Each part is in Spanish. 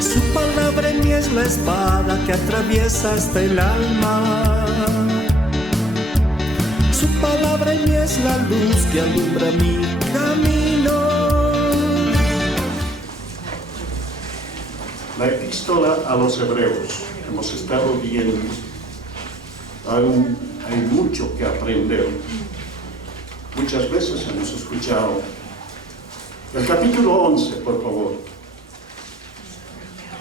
Su palabra en mí es la espada que atraviesa hasta el alma. Su palabra en mí es la luz que alumbra mi camino. La epístola a los hebreos, hemos estado viendo, aún hay mucho que aprender. Muchas veces hemos escuchado. El capítulo 11, por favor.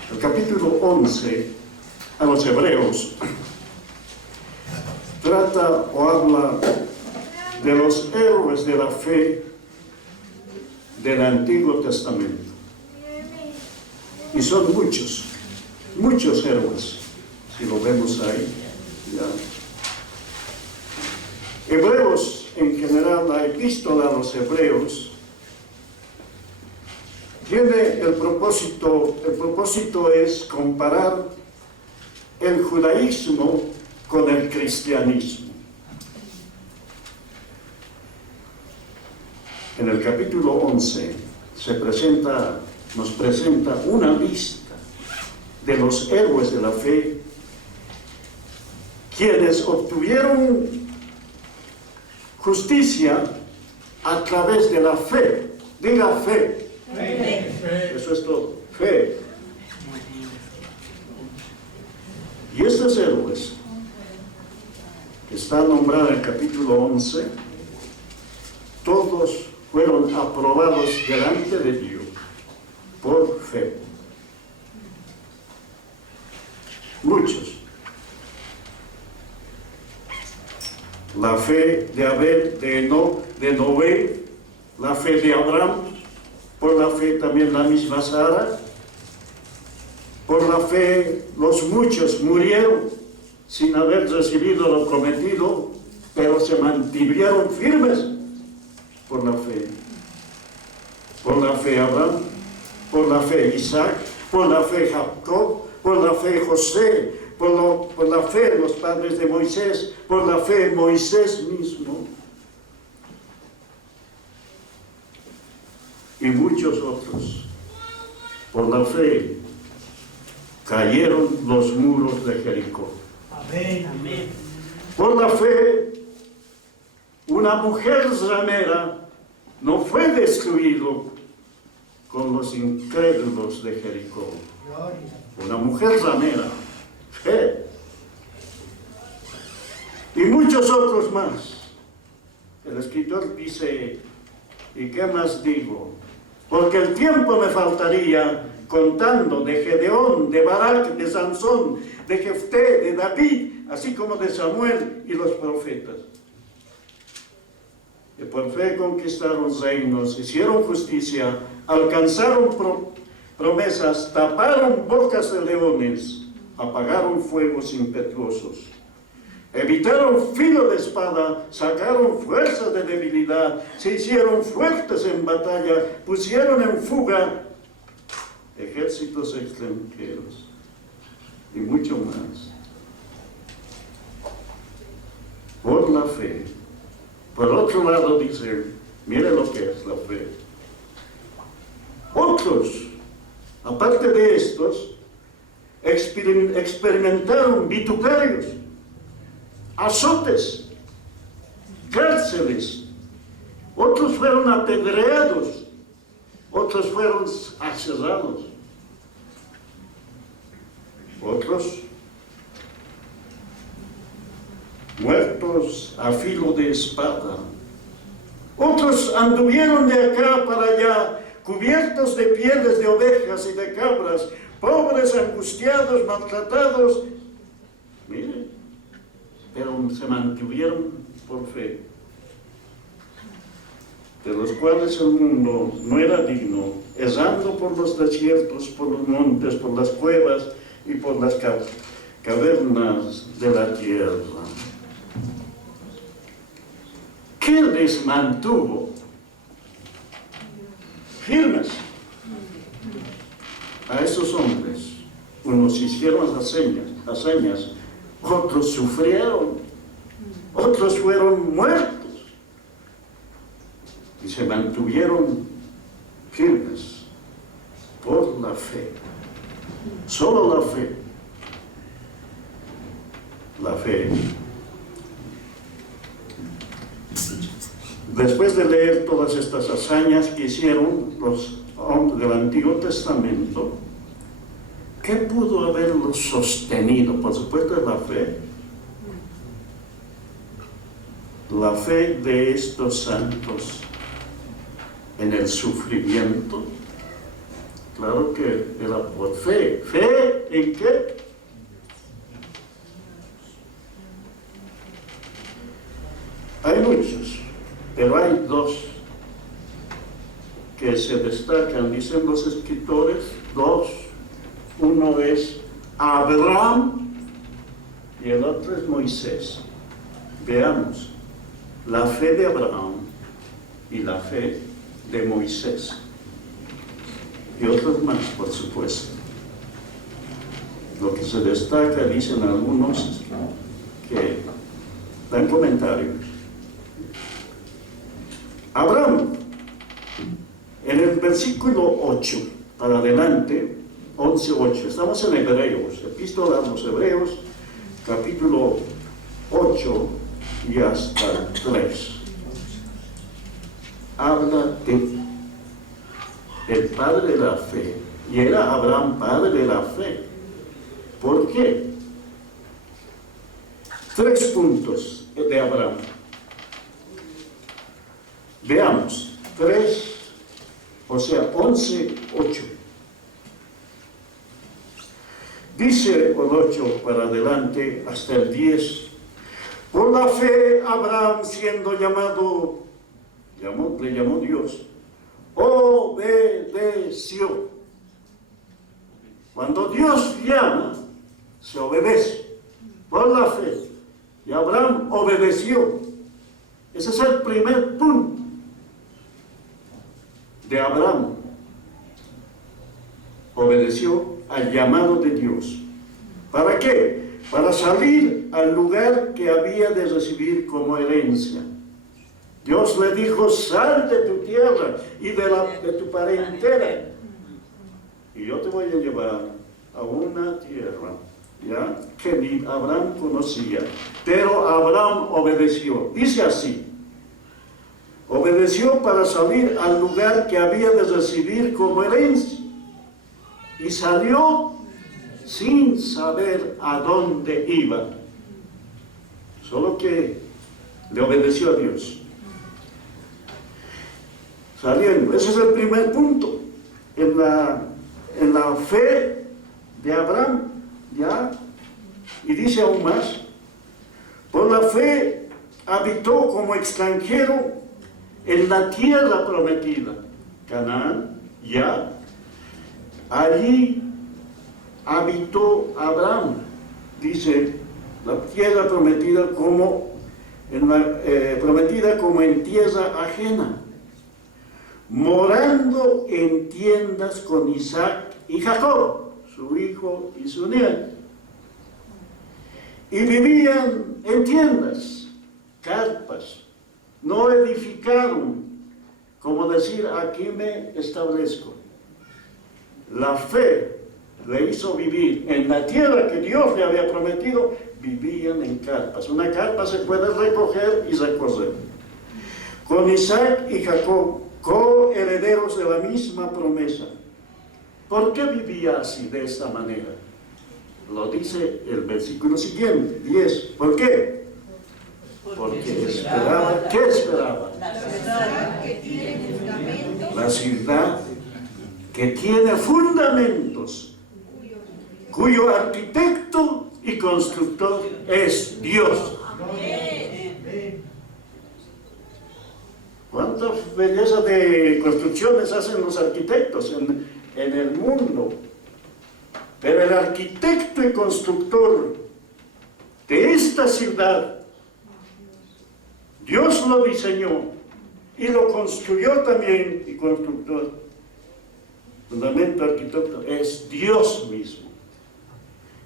El capítulo 11 a los hebreos trata o habla de los héroes de la fe del Antiguo Testamento. Y son muchos, muchos héroes, si lo vemos ahí. Ya. Hebreos, en general, la epístola a los hebreos, tiene el propósito es comparar el judaísmo con el cristianismo. En el capítulo 11 nos presenta una lista de los héroes de la fe, quienes obtuvieron justicia a través de la fe. Diga fe. Eso es todo, fe. Y estos héroes que están nombrados en el capítulo 11, todos fueron aprobados delante de Dios por fe. Muchos. La fe de Abel, de Enoc, de Noé, la fe de Abraham, por la fe también la misma Sara. Por la fe los muchos murieron sin haber recibido lo prometido, pero se mantuvieron firmes por la fe. Por la fe Abraham, por la fe Isaac, por la fe Jacob, por la fe José, por la fe los padres de Moisés, por la fe Moisés mismo. Y muchos otros. Por la fe cayeron los muros de Jericó. Amén, amén. Por la fe, una mujer ramera no fue destruido con los incrédulos de Jericó. Una mujer ramera, fe. Y muchos otros más. El escritor dice, ¿y qué más digo? Porque el tiempo me faltaría contando de Gedeón, de Barak, de Sansón, de Jefté, de David, así como de Samuel y los profetas. Que por fe conquistaron reinos, hicieron justicia, alcanzaron promesas, taparon bocas de leones, apagaron fuegos impetuosos, evitaron filo de espada, sacaron fuerza de debilidad, se hicieron fuertes en batalla, pusieron en fuga ejércitos extranjeros y mucho más. Por la fe. Por otro lado dice, mire lo que es la fe. Otros, aparte de estos, experimentaron vituperios, azotes, cárceles. Otros fueron apedreados, otros fueron aserrados, otros muertos a filo de espada. Otros anduvieron de acá para allá, cubiertos de pieles de ovejas y de cabras, pobres, angustiados, maltratados. Miren, pero se mantuvieron por fe, de los cuales el mundo no era digno, errando por los desiertos, por los montes, por las cuevas y por las cavernas de la tierra. ¿Qué les mantuvo firmes? A esos hombres, unos hicieron hazañas, otros sufrieron, otros fueron muertos y se mantuvieron firmes por la fe. Solo la fe. La fe. Después de leer todas estas hazañas que hicieron los hombres del Antiguo Testamento, ¿qué pudo haberlos sostenido? Por supuesto, la fe. La fe de estos santos en el sufrimiento. Claro que era por fe. ¿Fe en qué? Hay muchos, pero hay dos que se destacan, dicen los escritores, dos. Uno es Abraham y el otro es Moisés. Veamos la fe de Abraham y la fe de Moisés. Y otros más, por supuesto. Lo que se destaca, dicen algunos que dan comentarios. Abraham, en el versículo 8 para adelante, 11:8, estamos en Hebreos, epístola a los Hebreos, capítulo 8 y hasta 3. Habla de el padre de la fe, y era Abraham padre de la fe. ¿Por qué? 3 puntos de Abraham. Veamos, 3, o sea, 11:8. Dice el 8 para adelante hasta el 10. Por la fe, Abraham, siendo le llamó Dios, obedeció. Cuando Dios llama, se obedece por la fe. Y Abraham obedeció. Ese es el primer punto de Abraham. Obedeció al llamado de Dios. ¿Para qué? Para salir al lugar que había de recibir como herencia. Dios le dijo, sal de tu tierra y de tu parentela, y yo te voy a llevar a una tierra, ¿ya?, que ni Abraham conocía. Pero Abraham obedeció. Dice así: obedeció para salir al lugar que había de recibir como herencia, y salió sin saber a dónde iba, solo que le obedeció a Dios. Saliendo, ese es el primer punto en la fe de Abraham, ¿ya? Y dice aún más: por la fe habitó como extranjero en la tierra prometida, Canaán, ya. Allí habitó Abraham, dice, la tierra prometida como en tierra ajena, morando en tiendas con Isaac y Jacob, su hijo y su nieto. Y vivían en tiendas, carpas, no edificaron, como decir, aquí me establezco. La fe le hizo vivir en la tierra que Dios le había prometido. Vivían en carpas. Una carpa se puede recoger y recorrer. Con Isaac y Jacob, coherederos de la misma promesa. ¿Por qué vivía así, de esta manera? Lo dice el versículo siguiente, 10. ¿Por qué? Porque esperaba. ¿Qué esperaba? La ciudad que tiene fundamentos, cuyo arquitecto y constructor es Dios. ¿Cuántas bellezas de construcciones hacen los arquitectos en el mundo? Pero el arquitecto y constructor de esta ciudad, Dios lo diseñó y lo construyó también, y constructor, fundamento arquitecto, es Dios mismo.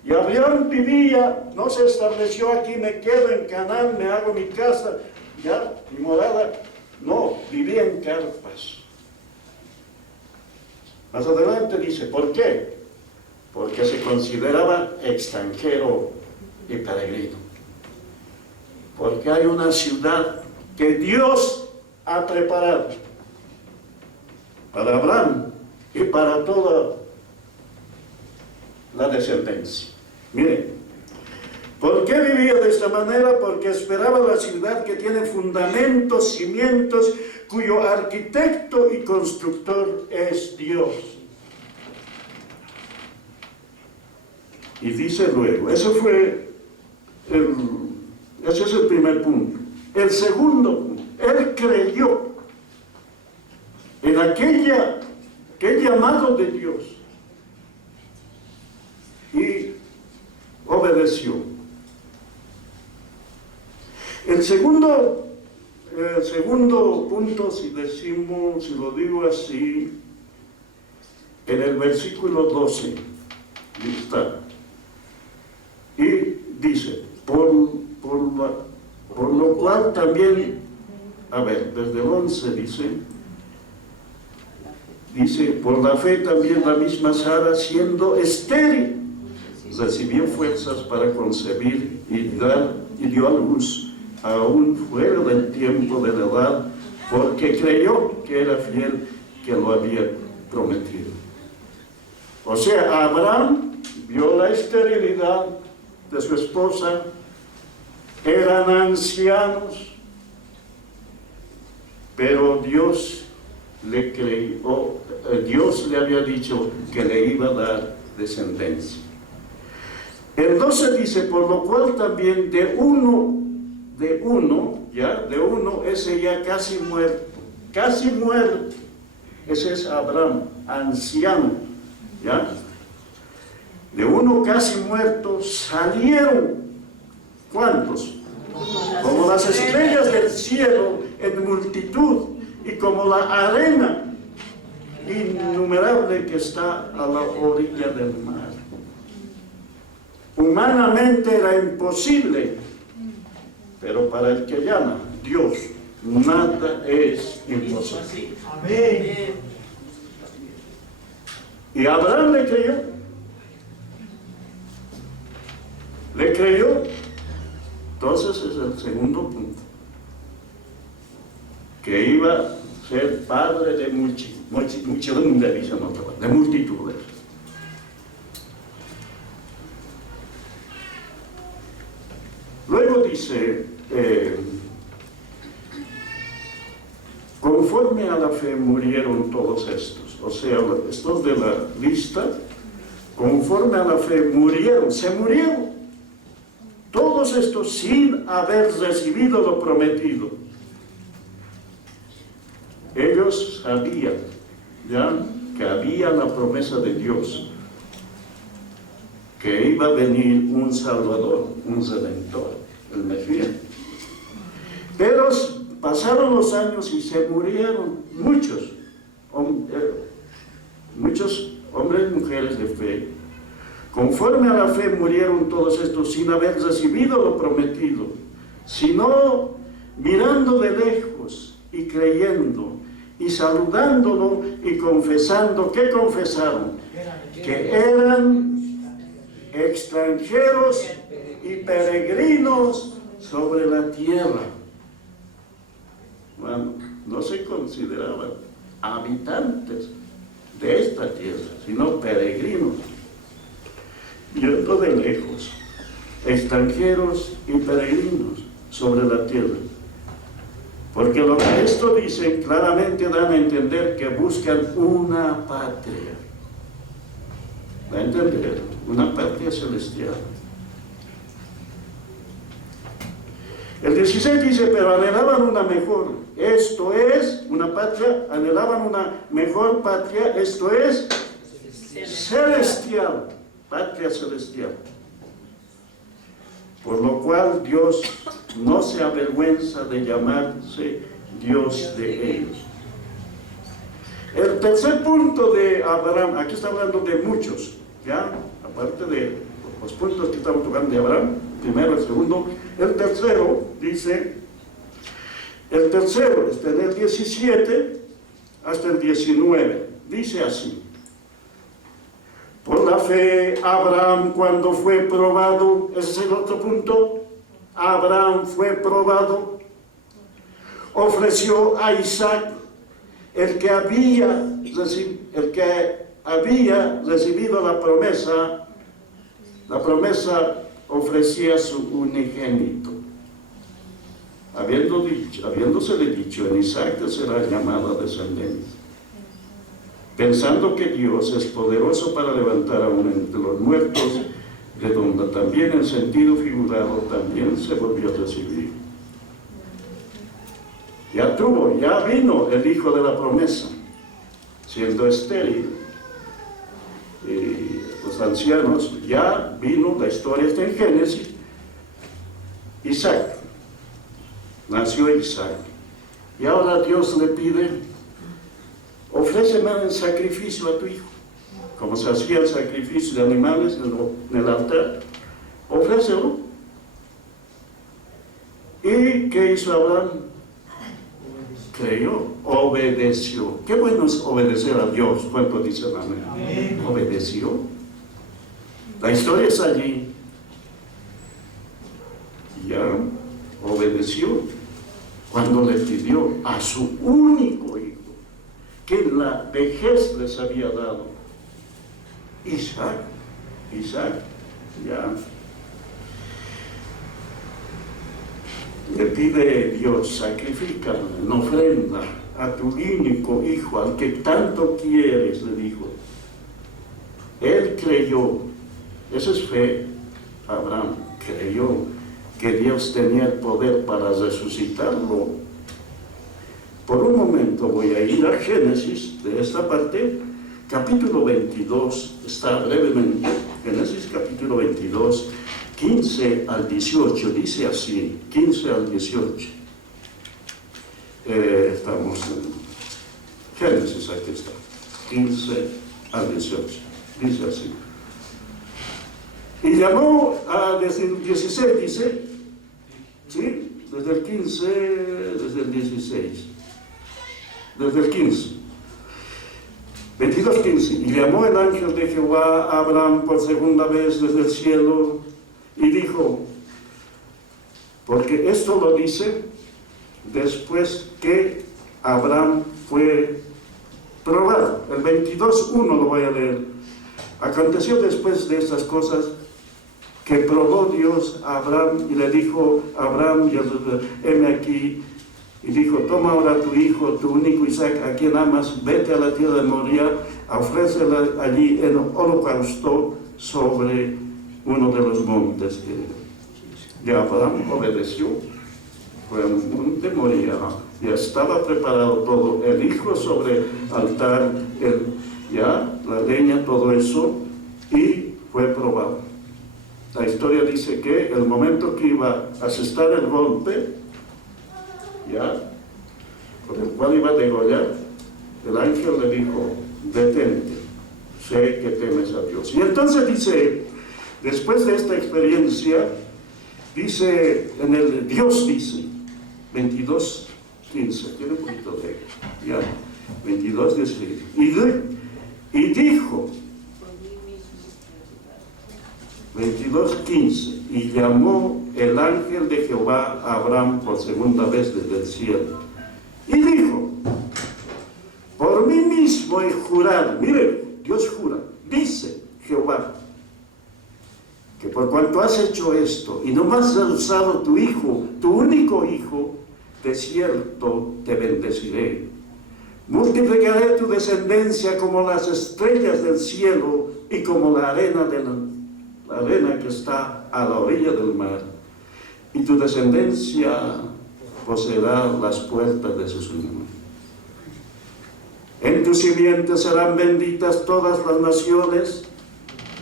Y Abraham vivía, no se estableció aquí, me quedo en Canaán, me hago mi casa, ya, mi morada. No, vivía en carpas. Más adelante dice, ¿por qué? porque se consideraba extranjero y peregrino. Porque hay una ciudad que Dios ha preparado para Abraham y para toda la descendencia. Miren, ¿por qué vivía de esta manera? Porque esperaba la ciudad que tiene fundamentos, cimientos, cuyo arquitecto y constructor es Dios. Y dice luego, ese es el primer punto. El segundo punto, él creyó en aquel llamado de Dios y obedeció. El segundo punto, si lo digo así, en el versículo 12, está. Y dice, por lo cual también, desde el 11 dice, por la fe también la misma Sara, siendo estéril, recibió fuerzas para concebir y dio a luz, aún fuera del tiempo de la edad, porque creyó que era fiel que lo había prometido. O sea, Abraham vio la esterilidad de su esposa, eran ancianos, pero Dios le había dicho que le iba a dar descendencia. El 12 dice, por lo cual también de uno, ese ya casi muerto, ese es Abraham, anciano, ¿ya? De uno casi muerto salieron, ¿cuántos? Como las estrellas del cielo en multitud y como la arena innumerable que está a la orilla del mar. Humanamente era imposible, pero para el que llama Dios, nada es imposible. Amén. Y Abraham le creyó. Entonces es el segundo punto, que iba a ser padre de muchedumbre, de multitudes. Luego dice, conforme a la fe murieron todos estos, o sea, estos de la lista, conforme a la fe se murieron. Todos estos sin haber recibido lo prometido. Ellos sabían ya que había la promesa de Dios, que iba a venir un Salvador, un Redentor, el Mesías. Pero pasaron los años y se murieron muchos hombres y mujeres de fe. Conforme a la fe murieron todos estos sin haber recibido lo prometido, sino mirando de lejos y creyendo y saludándolo y confesando. ¿Qué confesaron? Que eran extranjeros y peregrinos sobre la tierra. Bueno, no se consideraban habitantes de esta tierra, sino peregrinos. Viendo de lejos, extranjeros y peregrinos sobre la tierra. Porque lo que esto dice claramente dan a entender que buscan una patria. Da a entender, una patria celestial. El 16 dice, pero anhelaban una mejor. Esto es, una patria, anhelaban una mejor patria, esto es, celestial. Patria celestial. Por lo cual Dios no se avergüenza de llamarse Dios de ellos. El tercer punto de Abraham, aquí está hablando de muchos, ¿ya? Aparte de los puntos que estamos tocando de Abraham, primero, el segundo, el tercero dice, está en el 17 hasta el 19, dice así. Por la fe, Abraham, cuando fue probado, ese es el otro punto, Abraham fue probado, ofreció a Isaac, el que había recibido la promesa ofrecía su unigénito, habiéndosele dicho, en Isaac te será llamada descendencia, pensando que Dios es poderoso para levantar aún entre los muertos, de donde también en sentido figurado también se volvió a recibir. Ya vino el hijo de la promesa, siendo estéril, y los ancianos, ya vino, la historia está en Génesis, Isaac, nació Isaac, y ahora Dios le pide, ofréceme en sacrificio a tu hijo, como se hacía el sacrificio de animales en el altar, ofrécelo. ¿Y qué hizo Abraham? Creyó, obedeció. Qué bueno es obedecer a Dios. ¿Cuánto dicen amén? Obedeció. La historia es allí. Ya obedeció cuando le pidió a su único hijo, que en la vejez les había dado, Isaac, ya. Le pide Dios, sacrifica en ofrenda a tu único hijo, al que tanto quieres, le dijo. Él creyó, esa es fe. Abraham creyó que Dios tenía el poder para resucitarlo. Por un momento voy a ir a Génesis, de esta parte, capítulo 22, está brevemente, Génesis capítulo 22, 15 al 18, dice así, 15 al 18. Estamos en Génesis, aquí está, 15 al 18, dice así. Y llamó desde el 16, dice, ¿sí? Desde el 15, desde el 16, desde el 15. 22:15, y llamó el ángel de Jehová a Abraham por segunda vez desde el cielo, y dijo, porque esto lo dice después que Abraham fue probado. El 22:1 lo voy a leer. Aconteció después de estas cosas que probó Dios a Abraham y le dijo, Abraham, heme aquí, y dijo, toma ahora tu hijo, tu único Isaac, a quien amas, vete a la tierra de Moría, ofrécela allí en holocausto sobre uno de los montes. Y Abraham obedeció, fue al monte Moría, ya estaba preparado todo, el hijo sobre el altar, la leña, todo eso, y fue probado. La historia dice que el momento que iba a asestar el golpe, con el cual iba a degollar, el ángel le dijo, detente, sé que temes a Dios. Y entonces dice, después de esta experiencia, dice, Dios dice, 22:15, tiene un poquito de 22:16, y dijo, 22:15, y llamó el ángel de Jehová a Abraham por segunda vez desde el cielo, y dijo, por mí mismo he jurado, mire, Dios jura, dice Jehová, que por cuanto has hecho esto, y no más has usado tu hijo, tu único hijo, de cierto te bendeciré, multiplicaré tu descendencia como las estrellas del cielo, y como la arena que está a la orilla del mar, y tu descendencia poseerá las puertas de sus enemigos. En tu simiente serán benditas todas las naciones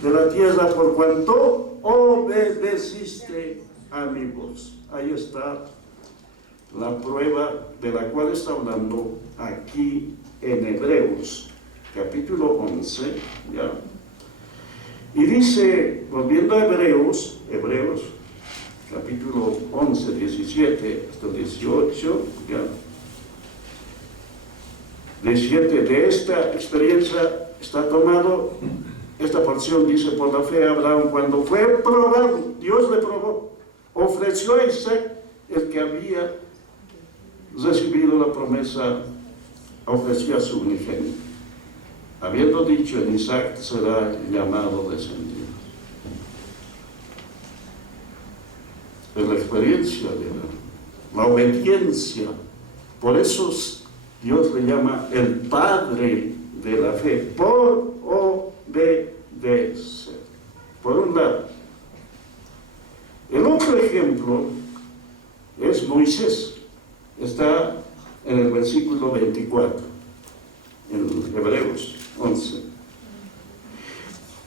de la tierra, por cuanto obedeciste a mi voz. Ahí está la prueba de la cual está hablando aquí en Hebreos, capítulo 11, ¿ya? Y dice, volviendo a Hebreos, capítulo 11, 17 hasta 18, ¿ya? 17 de esta experiencia está tomado esta porción dice, por la fe Abraham, cuando fue probado, Dios le probó, ofreció a Isaac, el que había recibido la promesa, ofreció a su unigénito, habiendo dicho, en Isaac será llamado descendiente. Es la experiencia de la obediencia. Por eso Dios le llama el Padre de la fe, por obedecer. Por un lado. El otro ejemplo es Moisés. Está en el versículo 24, en Hebreos 11.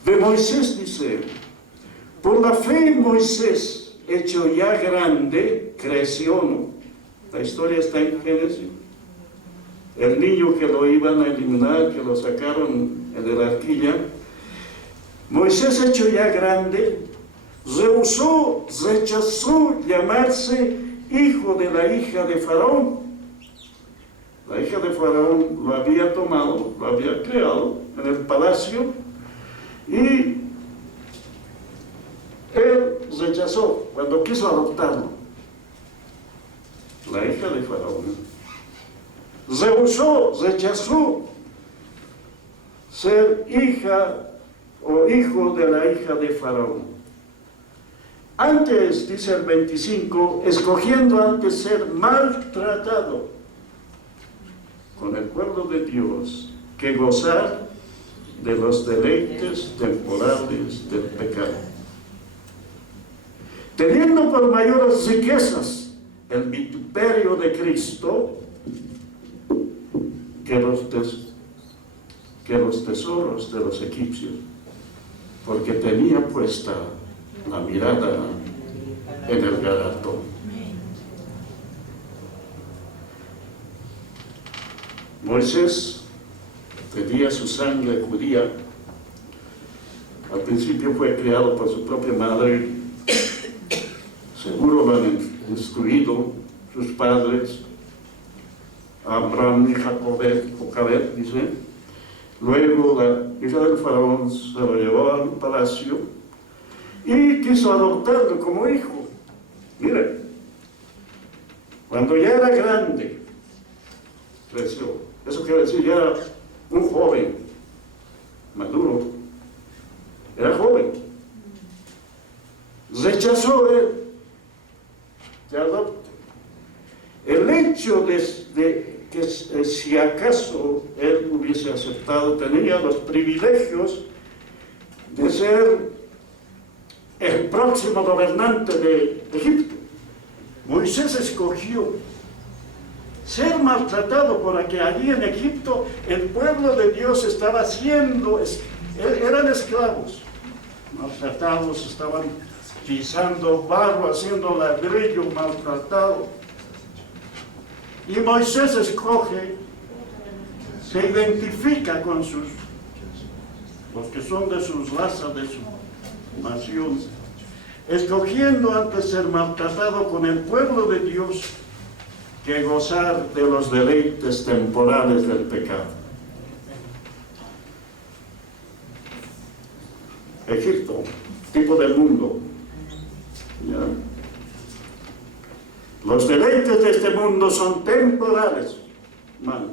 De Moisés dice, por la fe Moisés, hecho ya grande, creció, ¿no? La historia está en Génesis. El niño que lo iban a eliminar, que lo sacaron de la arquilla, Moisés, hecho ya grande, rechazó llamarse hijo de la hija de Faraón. La hija de Faraón lo había tomado, lo había creado en el palacio, y él rechazó cuando quiso adoptarlo. La hija de Faraón rechazó ser hija o hijo de la hija de Faraón. Antes, dice el 25, escogiendo antes ser maltratado con el pueblo de Dios que gozar de los deleites temporales del pecado, teniendo por mayores riquezas el vituperio de Cristo que los tesoros de los egipcios, porque tenía puesta la mirada en el galardón. Moisés tenía su sangre judía. Al principio fue criado por su propia madre. Seguro lo han instruido sus padres, Abraham y Jocabet, dice. Luego la hija del faraón se lo llevó al palacio y quiso adoptarlo como hijo. Mire, cuando ya era grande, creció. Eso quiere decir, ya era un joven, maduro. Era joven. Rechazó él que adopte. El hecho de que si acaso él hubiese aceptado, tenía los privilegios de ser el próximo gobernante de Egipto. Moisés escogió ser maltratado porque allí en Egipto el pueblo de Dios estaba eran esclavos, maltratados, estaban pisando barro, haciendo ladrillo, maltratado. Y Moisés escoge, se identifica con los que son de sus razas, de su nación, escogiendo antes ser maltratado con el pueblo de Dios que gozar de los deleites temporales del pecado. Egipto, tipo del mundo. ¿Ya? Los deleites de este mundo son temporales. Man,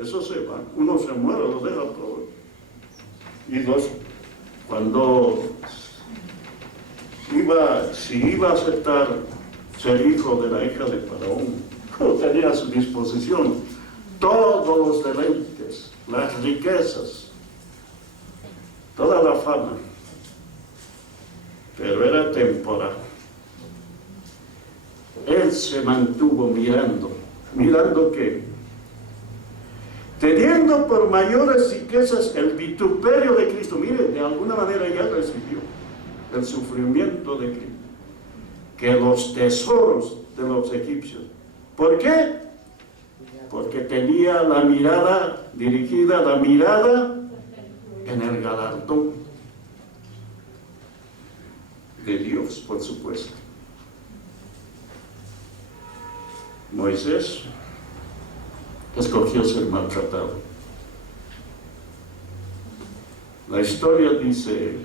eso se va. Uno se muere, lo deja todo. Y cuando si iba a aceptar ser hijo de la hija de Faraón, tenía a su disposición todos los deleites, las riquezas, toda la fama, pero era temporal. Él se mantuvo mirando que, teniendo por mayores riquezas el vituperio de Cristo, mire, de alguna manera ya recibió el sufrimiento de Cristo, que los tesoros de los egipcios. ¿Por qué? Porque tenía la mirada dirigida, la mirada en el galardón de Dios, por supuesto. Moisés escogió ser maltratado. La historia dice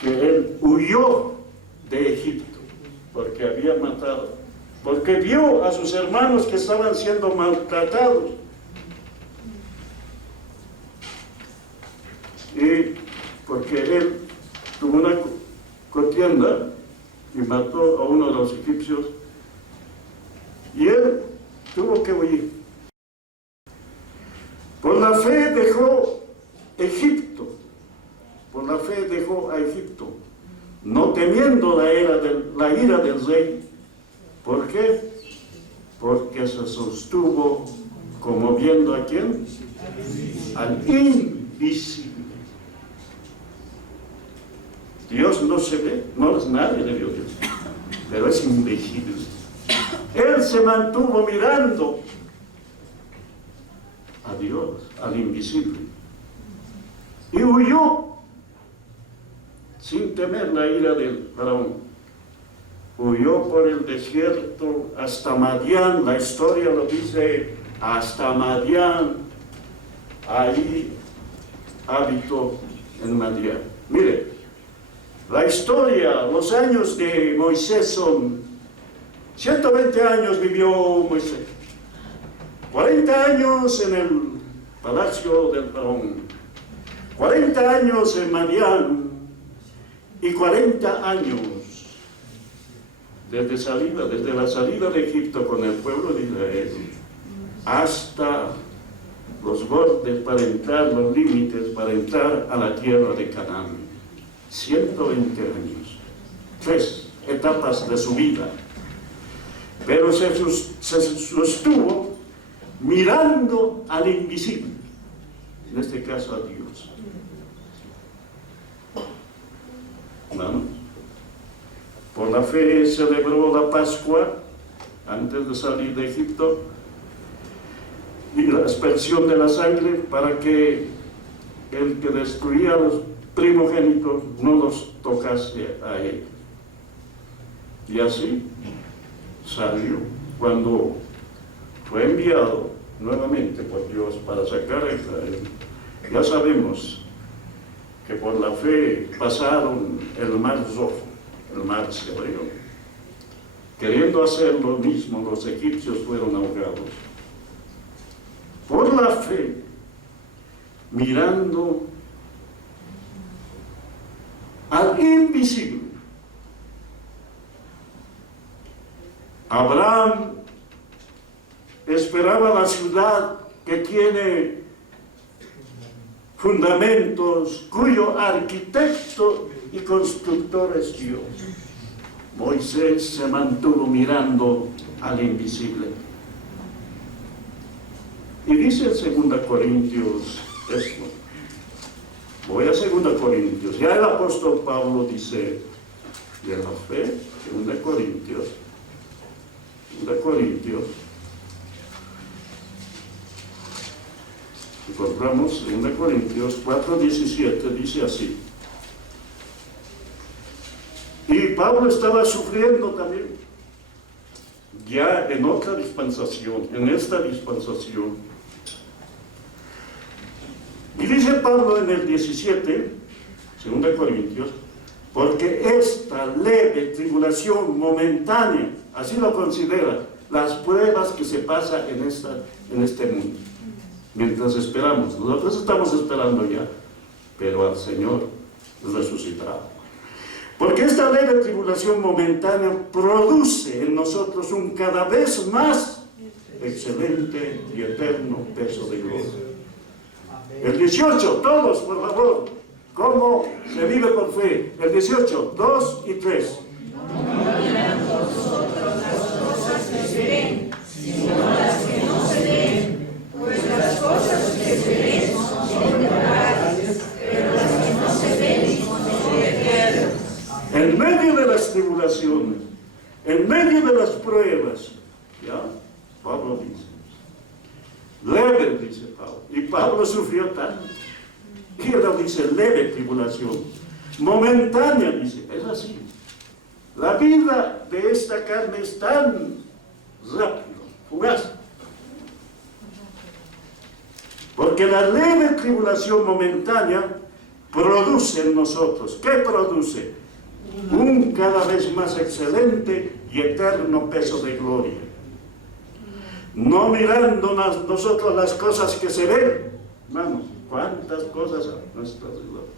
que él huyó de Egipto porque había matado, porque vio a sus hermanos que estaban siendo maltratados. Y porque él tuvo una contienda y mató a uno de los egipcios, y él tuvo que huir. Por la fe dejó Egipto, por la fe dejó a Egipto, no temiendo la ira del rey. ¿Por qué? Porque se sostuvo como viendo a quién, al invisible. Dios no se ve, no es nadie de Dios, pero es invisible. Él se mantuvo mirando a Dios, al invisible, y huyó sin temer la ira del faraón. Huyó por el desierto hasta Madián, la historia lo dice, hasta Madián, ahí habitó en Madián. Mire, la historia, los años de Moisés son 120 años vivió Moisés, 40 años en el palacio del faraón, 40 años en Madián y 40 años desde la salida de Egipto con el pueblo de Israel hasta los bordes para entrar, los límites para entrar a la tierra de Canaán. 120 años, 3 etapas de su vida, pero se sostuvo mirando al invisible, en este caso a Dios. Hermanos, por la fe celebró la Pascua antes de salir de Egipto y la aspersión de la sangre para que el que destruía a los primogénitos no los tocase a él. Y así salió cuando fue enviado nuevamente por Dios para sacar a Israel. Ya sabemos que por la fe pasaron el mar rojo, el mar se abrió. Queriendo hacer lo mismo, los egipcios fueron ahogados. Por la fe, mirando al invisible, Abraham esperaba la ciudad que tiene fundamentos, cuyo arquitecto y constructor es Dios. Moisés se mantuvo mirando al invisible. Y dice en 2 Corintios esto. Voy a 2 Corintios. Ya el apóstol Pablo dice, de la fe, 2 Corintios, encontramos 2 Corintios 4:17, dice así. Y Pablo estaba sufriendo también, ya en otra dispensación, en esta dispensación. Y dice Pablo en el 17, 2 Corintios, porque esta leve tribulación momentánea, así lo considera, las pruebas que se pasan en este mundo. Mientras esperamos, nosotros estamos esperando ya, pero al Señor resucitado. Porque esta leve tribulación momentánea produce en nosotros un cada vez más excelente y eterno peso de gloria. El 18, todos por favor, ¿cómo se vive por fe? El 18, 2 y 3. No miran vosotros las cosas que se ven, sino las que no se ven, pues las cosas que se ven son temporales, pero las que no se ven son eternas. En medio de las tribulaciones, en medio de las pruebas, ¿ya? Pablo dice, leve, dice Pablo, y Pablo sufrió tanto, y él dice, leve tribulación, momentánea, dice, es así. La vida de esta carne es tan rápido, fugaz. Porque la leve tribulación momentánea produce en nosotros, ¿qué produce? Un cada vez más excelente y eterno peso de gloria. No mirando nosotros las cosas que se ven, hermanos, cuántas cosas a nuestro alrededor,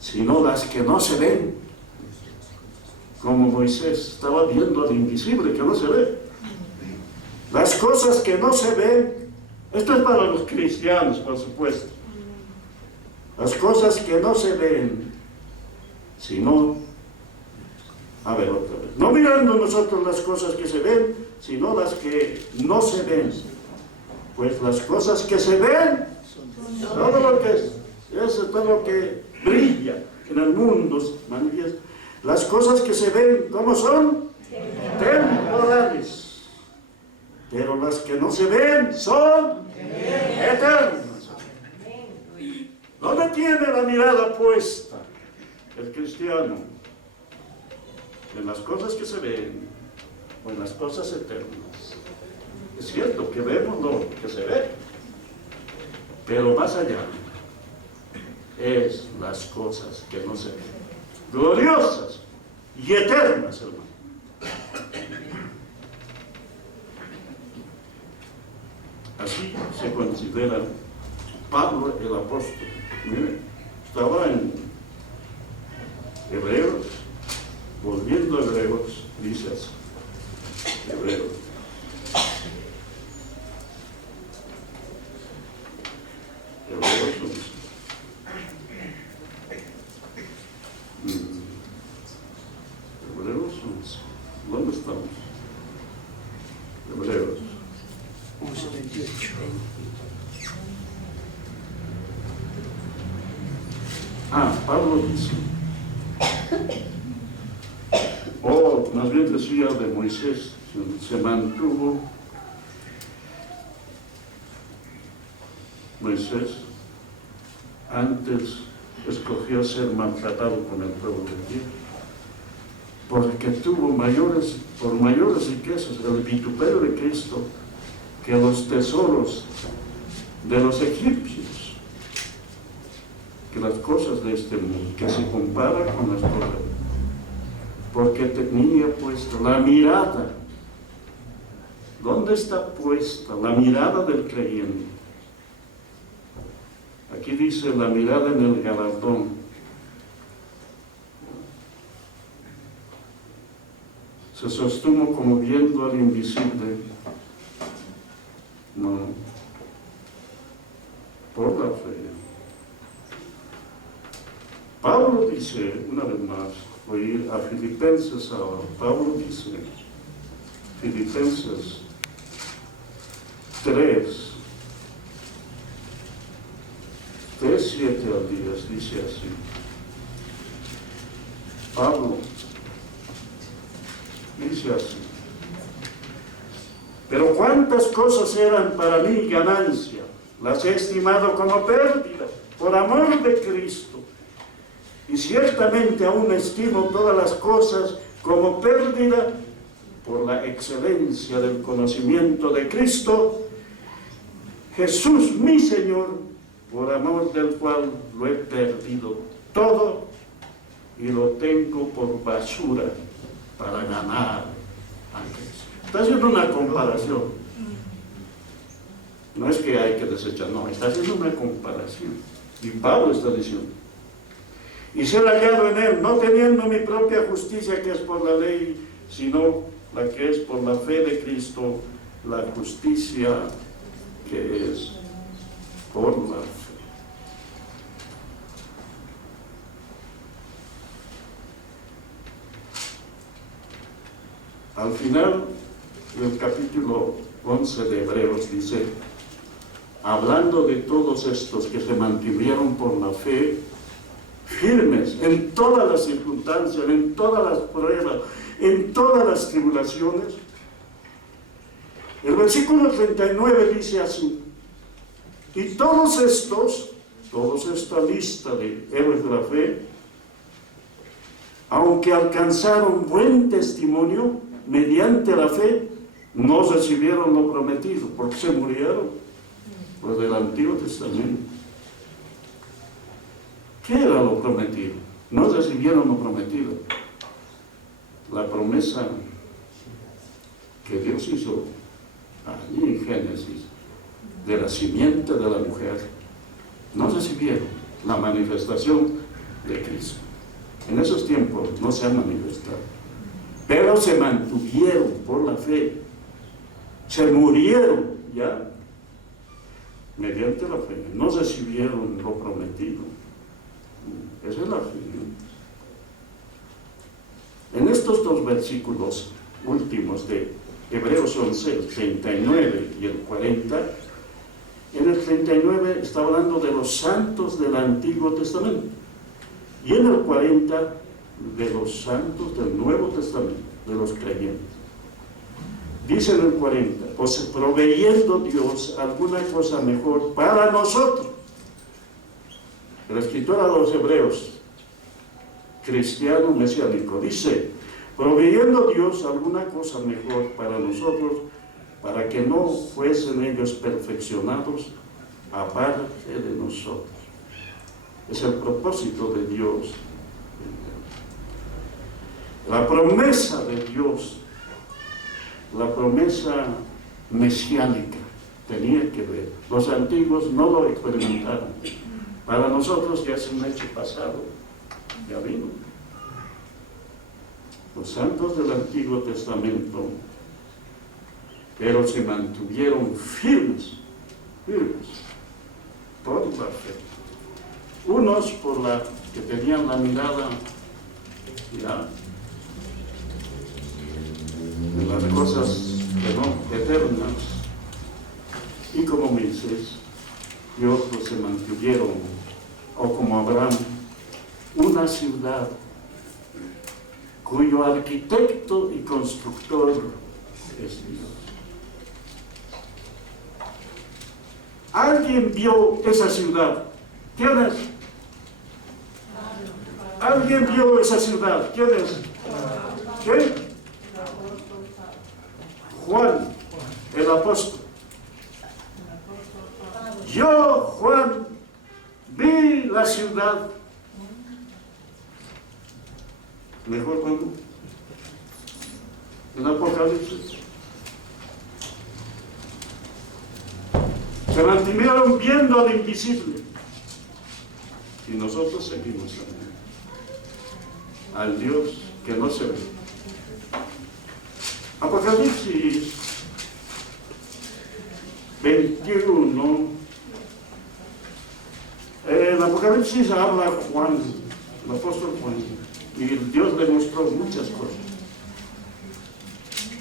sino las que no se ven, como Moisés estaba viendo al invisible que no se ve. Las cosas que no se ven, esto es para los cristianos, por supuesto. Las cosas que no se ven, sino, a ver otra vez, no mirando nosotros las cosas que se ven, sino las que no se ven. Pues las cosas que se ven, todo lo que es, eso es todo lo que brilla en el mundo, manifiesta. Las cosas que se ven, ¿cómo son? Temporales. Pero las que no se ven son eternas. ¿Dónde tiene la mirada puesta el cristiano? En las cosas que se ven o en las cosas eternas. Es cierto que vemos lo que se ve, pero más allá es las cosas que no se ven, gloriosas y eternas, hermano. Así se considera Pablo el apóstol. Mire, estaba en Hebreos, volviendo a Hebreos, dice así, Hebreos. Hebreos 11. Hebreos 11. ¿Dónde estamos? Hebreos 11:28. Pablo dice, más bien decía de Moisés, se mantuvo Moisés, antes escogió ser maltratado con el pueblo de Dios, porque tuvo por mayores riquezas el vituperio de Cristo que los tesoros de los egipcios, que las cosas de este mundo, que se compara con las cosas, porque tenía puesta la mirada. ¿Dónde está puesta la mirada del creyente? Aquí dice la mirada en el galardón. Se sostuvo como viendo al invisible. No, por la fe. Pablo dice, una vez más, voy a ir a Filipenses ahora. Pablo dice, Filipenses 3, 7 al 10, dice así. Pablo dice así: pero cuántas cosas eran para mí ganancia, las he estimado como pérdida por amor de Cristo. Y ciertamente aún estimo todas las cosas como pérdida por la excelencia del conocimiento de Cristo Jesús, mi Señor, por amor del cual lo he perdido todo y lo tengo por basura para ganar a Cristo. Está haciendo una comparación. No es que hay que desechar, no, está haciendo una comparación. Y Pablo está diciendo: y ser hallado en él, no teniendo mi propia justicia que es por la ley, sino la que es por la fe de Cristo, la justicia que es por la fe. Al final del capítulo 11 de Hebreos dice, hablando de todos estos que se mantuvieron por la fe, firmes en todas las circunstancias, en todas las pruebas, en todas las tribulaciones. El versículo 39 dice así: y todos esta lista de héroes de la fe, aunque alcanzaron buen testimonio mediante la fe, no recibieron lo prometido, porque se murieron. los del Antiguo Testamento. ¿Qué era lo prometido? No recibieron lo prometido. La promesa que Dios hizo allí en Génesis, de la simiente de la mujer, no recibieron la manifestación de Cristo. En esos tiempos no se han manifestado, pero se mantuvieron por la fe, se murieron ya mediante la fe, no recibieron lo prometido. Esa es la fe. En estos dos versículos últimos de Hebreos 11, el 39 y el 40, en el 39 está hablando de los santos del Antiguo Testamento, y en el 40 de los santos del Nuevo Testamento, de los creyentes. Dice en el 40, pues proveyendo Dios alguna cosa mejor para nosotros. El escritor a los Hebreos, cristiano mesiánico, dice, proveyendo Dios alguna cosa mejor para nosotros, para que no fuesen ellos perfeccionados aparte de nosotros. Es el propósito de Dios. La promesa de Dios, la promesa mesiánica, tenía que ver. Los antiguos no lo experimentaron. Para nosotros ya es un hecho pasado, ya vino. Los santos del Antiguo Testamento, pero se mantuvieron firmes, por la fe. Unos por la que tenían la mirada ya de las cosas que no eternas, y como Moisés, y otros se mantuvieron, o como Abraham, una ciudad cuyo arquitecto y constructor es Dios. ¿Alguien vio esa ciudad? ¿Quién es? ¿Alguien vio esa ciudad? ¿Quién es? ¿Qué? Juan, el apóstol. Yo, Juan, vi la ciudad. Mejor cuando en Apocalipsis se mantuvieron viendo al invisible, y nosotros seguimos también al Dios que no se ve. Apocalipsis 21. En Apocalipsis habla Juan, el apóstol Juan, y Dios le mostró muchas cosas.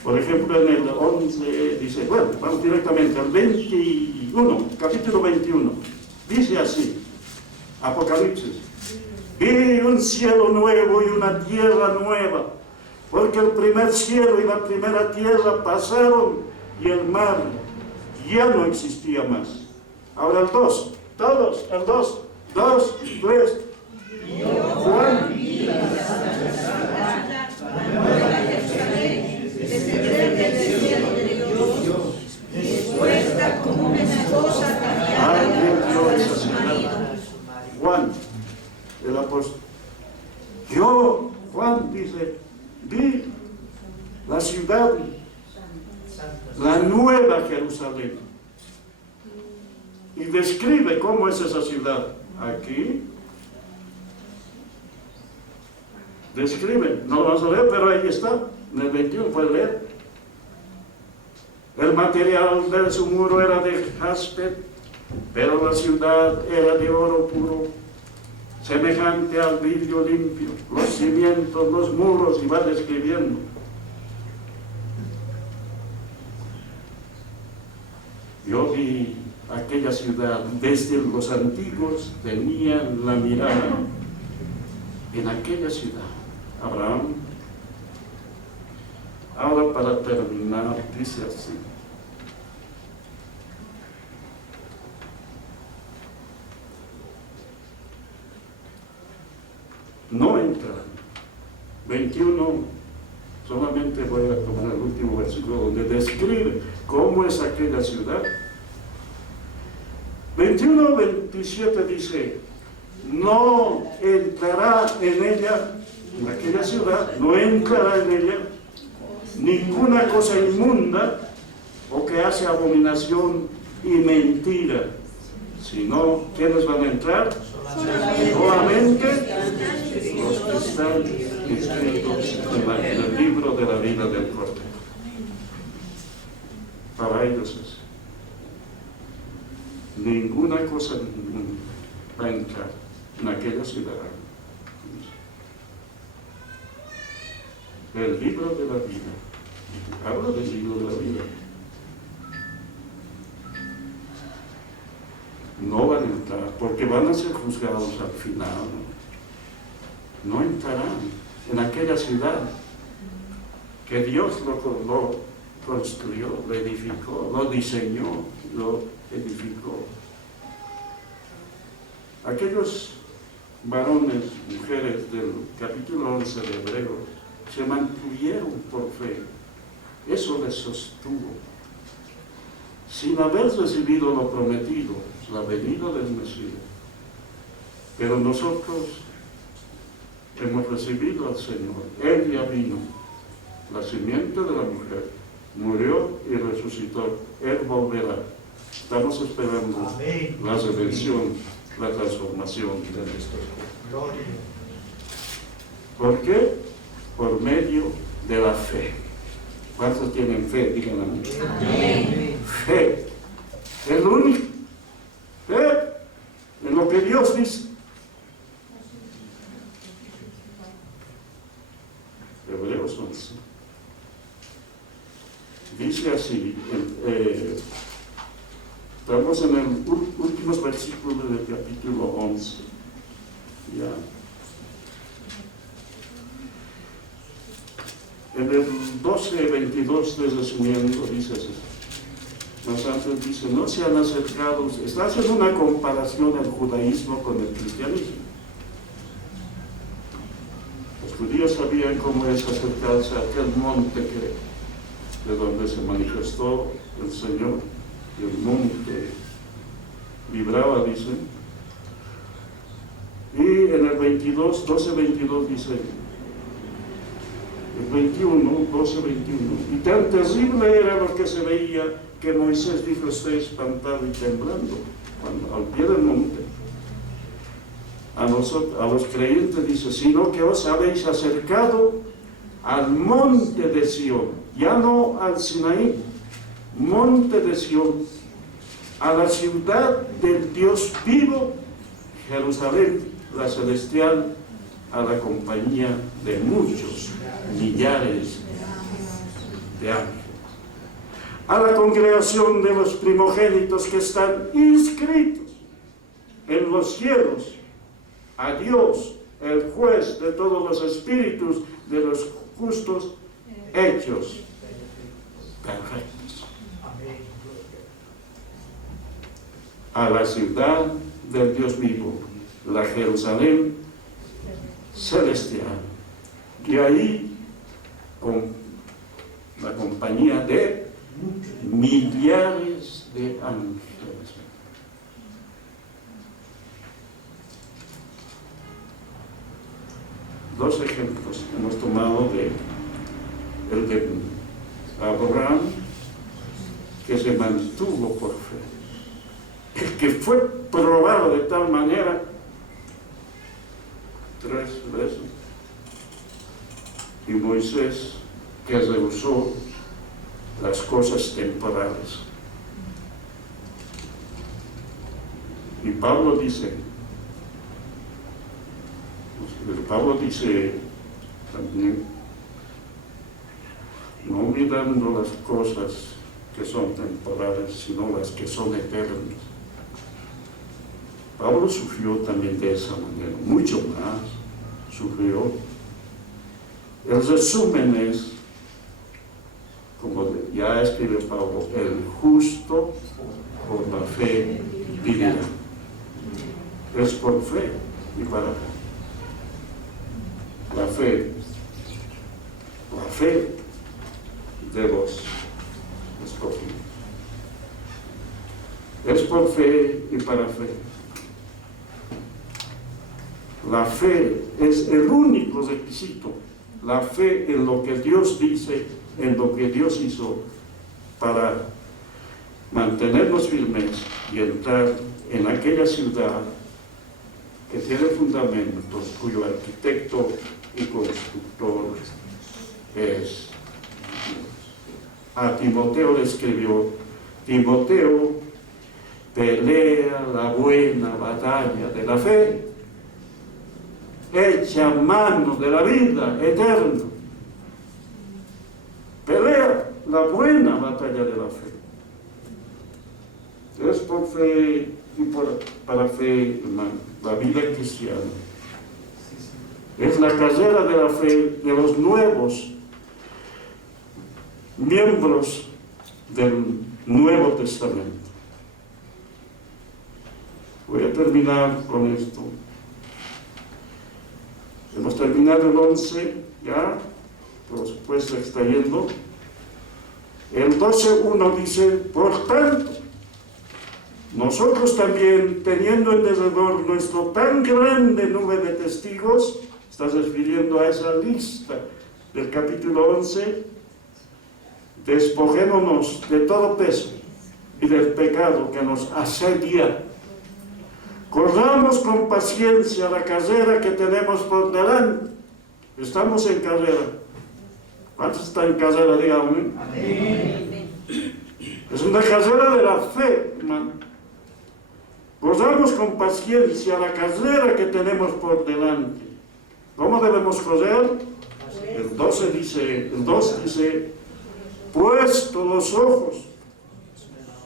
Por ejemplo, en el 11 dice, bueno, vamos directamente al 21, capítulo 21. Dice así, Apocalipsis: vi un cielo nuevo y una tierra nueva, porque el primer cielo y la primera tierra pasaron y el mar ya no existía más. Ahora el 2, todos, el 2, 2, 3. Juan. Dispuesta como una esposa Juan, el apóstol. Yo, Juan, dice, vi la ciudad, la nueva Jerusalén. Y describe cómo es esa ciudad. Aquí describe, no lo vamos a leer, pero ahí está, en el 21 puede leer. El material de su muro era de jaspe, pero la ciudad era de oro puro, semejante al vidrio limpio. Los cimientos, los muros, y va describiendo. Yo vi aquella ciudad, desde los antiguos tenían la mirada en aquella ciudad. Abraham. Ahora, para terminar, dice así: no entraron. 21, solamente voy a tomar el último versículo donde describe cómo es aquella ciudad. 21:27 dice, no entrará en ella, en aquella ciudad, no entrará en ella ninguna cosa inmunda o que hace abominación y mentira, sino, ¿quiénes van a entrar? Solamente los que están escritos en el libro de la vida del Cordero. Para ellos es. Ninguna cosa inmunda va a entrar en aquella ciudad. El libro de la vida. Habla del libro de la vida. No van a entrar, porque van a ser juzgados al final. No entrarán en aquella ciudad que Dios lo construyó, lo edificó, lo diseñó, lo edificó. Aquellos varones, mujeres del capítulo 11 de Hebreos se mantuvieron por fe. Eso les sostuvo. Sin haber recibido lo prometido, la venida del Mesías. Pero nosotros hemos recibido al Señor. Él ya vino, la simiente de la mujer, murió y resucitó. Él volverá. Estamos esperando la redención, la transformación de nuestro cuerpo. ¿Por qué? Por medio de la fe. ¿Cuántos tienen fe? Digan a mí. Amén. Fe. El único. Fe en lo que Dios dice. Hebreos 11. Dice así, estamos en el últimos versículos del capítulo 11. Ya. En el 12:22 de resumiendo dice así. Más antes dice, no se han acercado, está haciendo una comparación del judaísmo con el cristianismo. Los judíos sabían cómo es acercarse a aquel monte de donde se manifestó el Señor, y el monte vibraba, dice. Y en el 12:22 dice, el 21, 12:21, y tan terrible era lo que se veía que Moisés dijo, estoy espantado y temblando, al pie del monte. A los creyentes dice, sino que os habéis acercado al monte de Sión, ya no al Sinaí, monte de Sión, a la ciudad del Dios vivo, Jerusalén, la celestial, a la compañía de muchos millares de ángeles, a la congregación de los primogénitos que están inscritos en los cielos, a Dios, el juez de todos los espíritus de los justos hechos perfectos, a la ciudad del Dios vivo, la Jerusalén celestial, y ahí con la compañía de millares de ángeles. Dos ejemplos hemos tomado el de Abraham, que se mantuvo por fe, el que fue probado de tal manera 3 veces, y Moisés, que rehusó las cosas temporales. Y Pablo dice también, no mirando las cosas que son temporales, sino las que son eternas. Pablo sufrió también de esa manera, mucho más sufrió. El resumen es, como ya escribe Pablo, el justo por la fe vivirá. Es por fe y para fe. La fe de los escogidos. Es por fe y para fe. La fe es el único requisito. La fe en lo que Dios dice, en lo que Dios hizo, para mantenernos firmes y entrar en aquella ciudad que tiene fundamentos, cuyo arquitecto y constructor es Dios. A Timoteo le escribió: Timoteo, pelea la buena batalla de la fe, echa mano de la vida eterna. Pelea la buena batalla de la fe. Es por fe y para fe, hermano, la vida cristiana. Es la carrera de la fe de los nuevos miembros del Nuevo Testamento. Voy a terminar con esto. Hemos terminado el 11, ya, por supuesto extrayendo. El 12:1 dice: por tanto, nosotros también, teniendo en derredor nuestro tan grande nube de testigos, estás refiriendo a esa lista del capítulo 11, despojémonos de todo peso y del pecado que nos asedia. Corramos con paciencia la carrera que tenemos por delante. Estamos en carrera. ¿Cuántos están en carrera? Díganme. Amén. Es una carrera de la fe, hermano. Corramos con paciencia la carrera que tenemos por delante. ¿Cómo debemos correr? El 12 dice, el 2 dice: puesto los ojos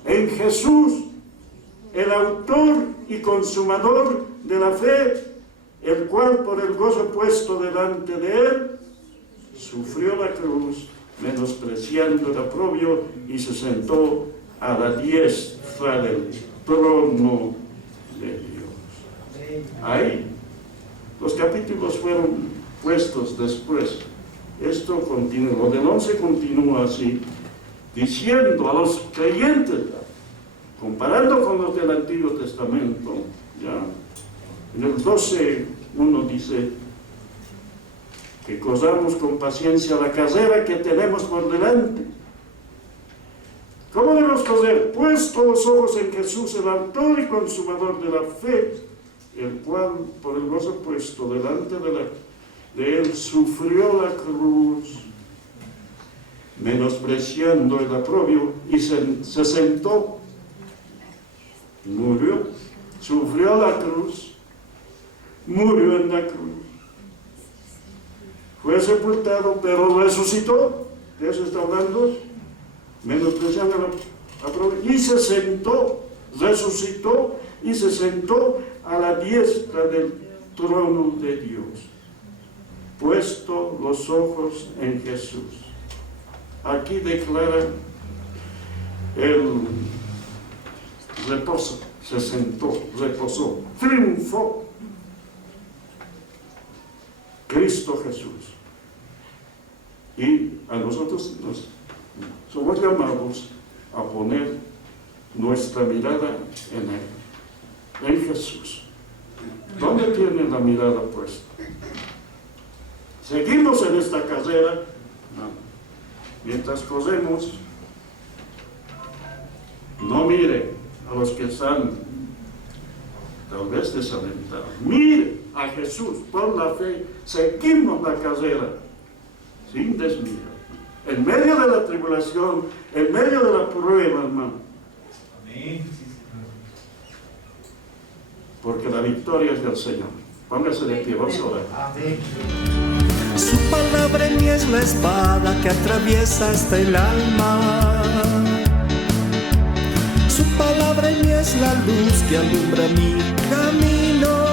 en Jesús, el autor y consumador de la fe, el cual por el gozo puesto delante de él, sufrió la cruz, menospreciando el oprobio, y se sentó a la diestra del trono de Dios. Ahí, los capítulos fueron puestos después. Esto continúa, lo del 11 continúa así, diciendo a los creyentes, comparando con los del Antiguo Testamento, ¿ya? En el 12:1 dice que corramos con paciencia la carrera que tenemos por delante. ¿Cómo debemos correr? Puesto los ojos en Jesús, el autor y consumador de la fe, el cual, por el gozo puesto delante de él, sufrió la cruz, menospreciando el oprobio, y se sentó, murió, sufrió la cruz, murió en la cruz, fue sepultado, pero resucitó. De eso está hablando, menospreciando el oprobio, y se sentó, resucitó y se sentó a la diestra del trono de Dios. Puesto los ojos en Jesús. Aquí declara el reposo, se sentó, reposó, triunfó Cristo Jesús. Y a nosotros somos llamados a poner nuestra mirada en Él, en Jesús. ¿Dónde tiene la mirada puesta? Seguimos en esta carrera. No. Mientras corremos, no mire a los que están tal vez desalentados. Mire a Jesús por la fe. Seguimos la carrera sin desviar. En medio de la tribulación, en medio de la prueba, hermano. Amén. Porque la victoria es del Señor. Póngase de pie, vamos a orar. Amén. Su palabra en mí es la espada que atraviesa hasta el alma. Su palabra en mí es la luz que alumbra mi camino.